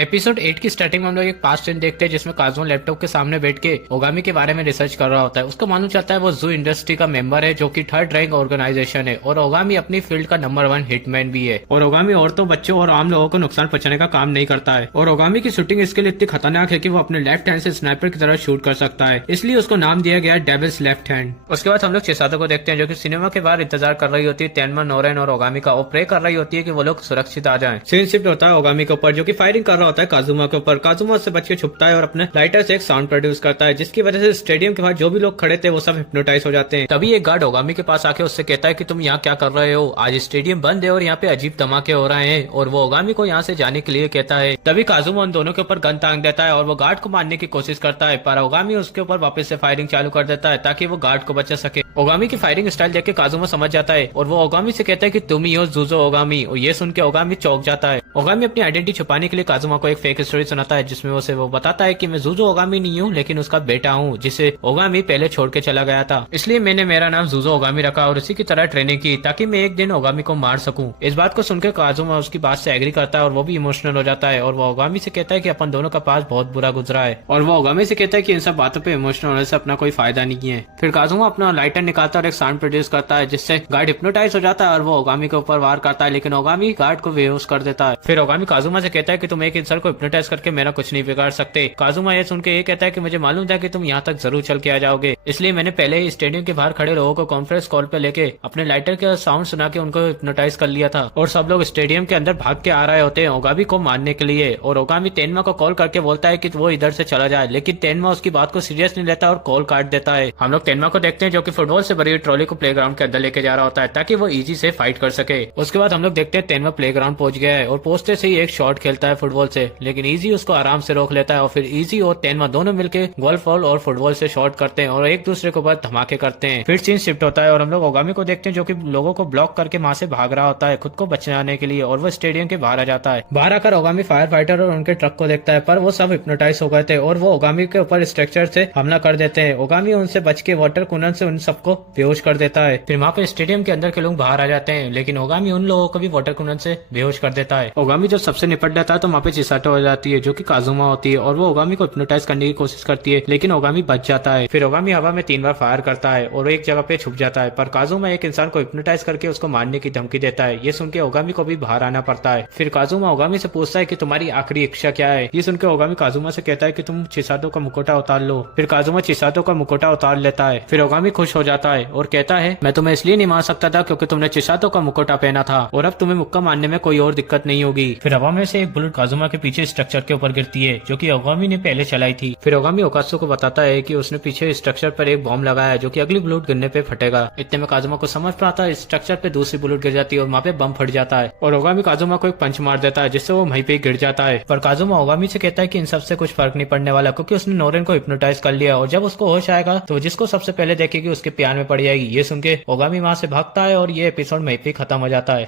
Episode 8 की starting में हम लोग एक पास्ट सीन देखते हैं जिसमें काजुमा लैपटॉप के सामने बैठ के ओगामी के बारे में रिसर्च कर रहा होता है। उसको मालूम चलता है वो जू इंडस्ट्री का मेंबर है जो कि थर्ड रैंक ऑर्गेनाइजेशन है और ओगामी अपनी फील्ड का नंबर 1 हिटमैन भी है। और ओगामी औरतों, बच्चों और आम लोगों को नुकसान पहुंचाने का काम नहीं करता है। और ओगामी की शूटिंग स्किल इतनी खतरनाक है कि वो अपने लेफ्ट हैंड से स्नाइपर की तरह शूट कर सकता है, इसलिए उसको नाम दिया गया डेविल्स लेफ्ट हैंड। उसके बाद हम लोग चिसातो को देखते हैं जो कि सिनेमा के बाहर इंतजार कर रही होती है तेनमा, नोरेन और ओगामी का, और प्रे कर रही होती है कि वो लोग सुरक्षित आ जाएं। सीन शिफ्ट होता है ओगामी के ऊपर जो कि फायरिंग कर रहा होता है काजुमा के ऊपर। काजुमा उससे बच के छुपता है और अपने लाइटर से एक साउंड प्रोड्यूस करता है जिसकी वजह से स्टेडियम के बाहर जो भी लोग खड़े थे वो सब हिप्नोटाइज हो जाते हैं। तभी एक गार्ड ओगामी के पास आके उससे कहता है कि तुम यहाँ क्या कर रहे हो, आज स्टेडियम बंद है और यहाँ पे अजीब धमाके हो रहे हैं, और वो ओगामी को यहाँ से जाने के लिए कहता है। तभी काजुमा उन दोनों के ऊपर गन तांग देता है और वो गार्ड को मारने की कोशिश करता है, पर ओगामी उसके ऊपर वापस से फायरिंग चालू कर देता है ताकि वो गार्ड को बचा सके। ओगामी की फायरिंग स्टाइल देख के काजुमा समझ जाता है और वो ओगामी से कहता है कि तुम ही हो जुजो ओगामी, और ये सुन के ओगामी चौंक जाता है। ओगामी अपनी आइडेंटिटी छुपाने के लिए काजुमा को एक फेक स्टोरी सुनाता है जिसमें वो बताता है कि मैं जुजो ओगामी नहीं हूँ लेकिन उसका बेटा हूँ जिसे ओगामी पहले छोड़ के चला गया था, इसलिए मैंने मेरा नाम जुजो ओगामी रखा और उसी की तरह ट्रेनिंग की ताकि मैं एक दिन ओगामी को मार सकूं। इस बात को सुनकर काजुमा उसकी बात से एग्री करता है और वो भी इमोशनल हो जाता है और वो ओगामी से कहता है कि अपन दोनों का पास बहुत बुरा गुजरा है, और वो ओगामी से कहता है कि इन सब बातों पे इमोशनल होने से अपना कोई फायदा नहीं है। फिर काजुमा अपना लाइटर निकालता है और एक साउंड प्रोड्यूस करता है जिससे गार्ड हिप्नोटाइज हो जाता है और वो ओगामी के ऊपर वार करता है, लेकिन ओगामी गार्ड को बेहोश कर देता है। फिर ओगामी काजुमा से कहता है कि तुम एक इंसान को हिप्नोटाइज करके मेरा कुछ नहीं बिगाड़ सकते। काजुमा ये सुन के ये कहता है कि मुझे मालूम था कि तुम यहाँ तक जरूर चल के आ जाओगे, इसलिए मैंने पहले ही स्टेडियम के बाहर खड़े लोगों को कॉन्फ्रेंस कॉल पे लेके अपने लाइटर का साउंड सुना के उनको हिप्नोटाइज कर लिया था, और सब लोग स्टेडियम के अंदर भाग के आ रहे होते हैं ओगामी को मारने के लिए। और ओगामी तेनमा को कॉल करके बोलता है कि वो इधर से चला जाए, लेकिन तेनमा उसकी बात को सीरियस नहीं लेता और कॉल काट देता है। हम लोग तेनमा को देखते हैं जो कि फुटबॉल से भरी हुई ट्रॉली को प्लेग्राउंड के अंदर लेके जा रहा होता है ताकि वो इजी से फाइट कर सके। उसके बाद हम लोग देखते हैं तेनमा प्लेग्राउंड पहुंच गया है और पहुंचते से ही एक शॉट खेलता है फुटबॉल से, लेकिन इजी उसको आराम से रोक लेता है और फिर इजी और तेनमा दोनों मिलकर गोल्फ बॉल और फुटबॉल से शॉट करते हैं और एक दूसरे के ऊपर धमाके करते हैं। फिर सीन शिफ्ट होता है और हम लोग ओगामी को देखते हैं जो कि लोगों को ब्लॉक करके वहां से भाग रहा होता है खुद को बचाने के लिए, और वो स्टेडियम के बाहर आ जाता है। बाहर आकर ओगामी फायर फाइटर और उनके ट्रक को देखता है पर वो सब हिप्नोटाइज हो गए थे और वो ओगामी के ऊपर स्ट्रक्चर से हमला कर देते हैं। ओगामी उनसे बच के वाटर कुनन से उन सबको बेहोश कर देता है। फिर वहाँ पे स्टेडियम के अंदर के लोग बाहर आ जाते हैं लेकिन ओगामी उन लोगों को भी वाटर कुनन से बेहोश कर देता है। ओगामी जब सबसे निपट जाता है तो वहाँ पे चिसाटो हो जाती है जो कि काजुमा होती है और वो ओगामी को हिप्नोटाइज करने की कोशिश करती है, लेकिन ओगामी बच जाता है। फिर ओगामी हवा में 3 बार फायर करता है और एक जगह पे छुप जाता है, पर काजुमा एक इंसान को हिप्नोटाइज करके उसको मारने की धमकी देता है। ये सुन के ओगामी को भी बाहर आना पड़ता है। फिर काजुमा ओगामी से पूछता है कि तुम्हारी आखिरी इच्छा क्या है। ये सुन के ओगामी काजुमा से कहता है कि तुम चिसातो का मुकोटा उतार लो। फिर काजुमा चिसातो का मुकोटा उतार लेता है। फिर ओगामी खुश हो जाता है और कहता है मैं तुम्हें इसलिए नहीं मार सकता था क्योंकि तुमने चिसातो का मुकोटा पहना था और अब तुम्हें मुक्का मारने में कोई और दिक्कत नहीं होगी। फिर हवा में से एक बुलेट काजुमा के पीछे स्ट्रक्चर के ऊपर गिरती है जो कि ओगामी ने पहले चलाई थी। फिर ओगामी ओकात्सु को बताता है कि उसने पीछे स्ट्रक्चर पर एक बॉम्ब लगाया है जो कि अगली बुलेट गिरने पे फटेगा। इतने में काजुमा को समझ पाता है स्ट्रक्चर पे दूसरी बुलेट गिर जाती है और वहाँ पे बम फट जाता है और ओगामी काजुमा को एक पंच मार देता है जिससे वो वहीं पे गिर जाता है। पर काजुमा ओगामी से कहता है कि इन सबसे कुछ फर्क नहीं पड़ने वाला क्योंकि उसने नोरेन को हिप्नोटाइज कर लिया और जब उसको होश आएगा तो जिसको सबसे पहले देखेगी उसके प्यार में पड़ जाएगी। ये सुन के ओगामी वहाँ से भागता है और ये एपिसोड वहीं पे खत्म हो जाता है।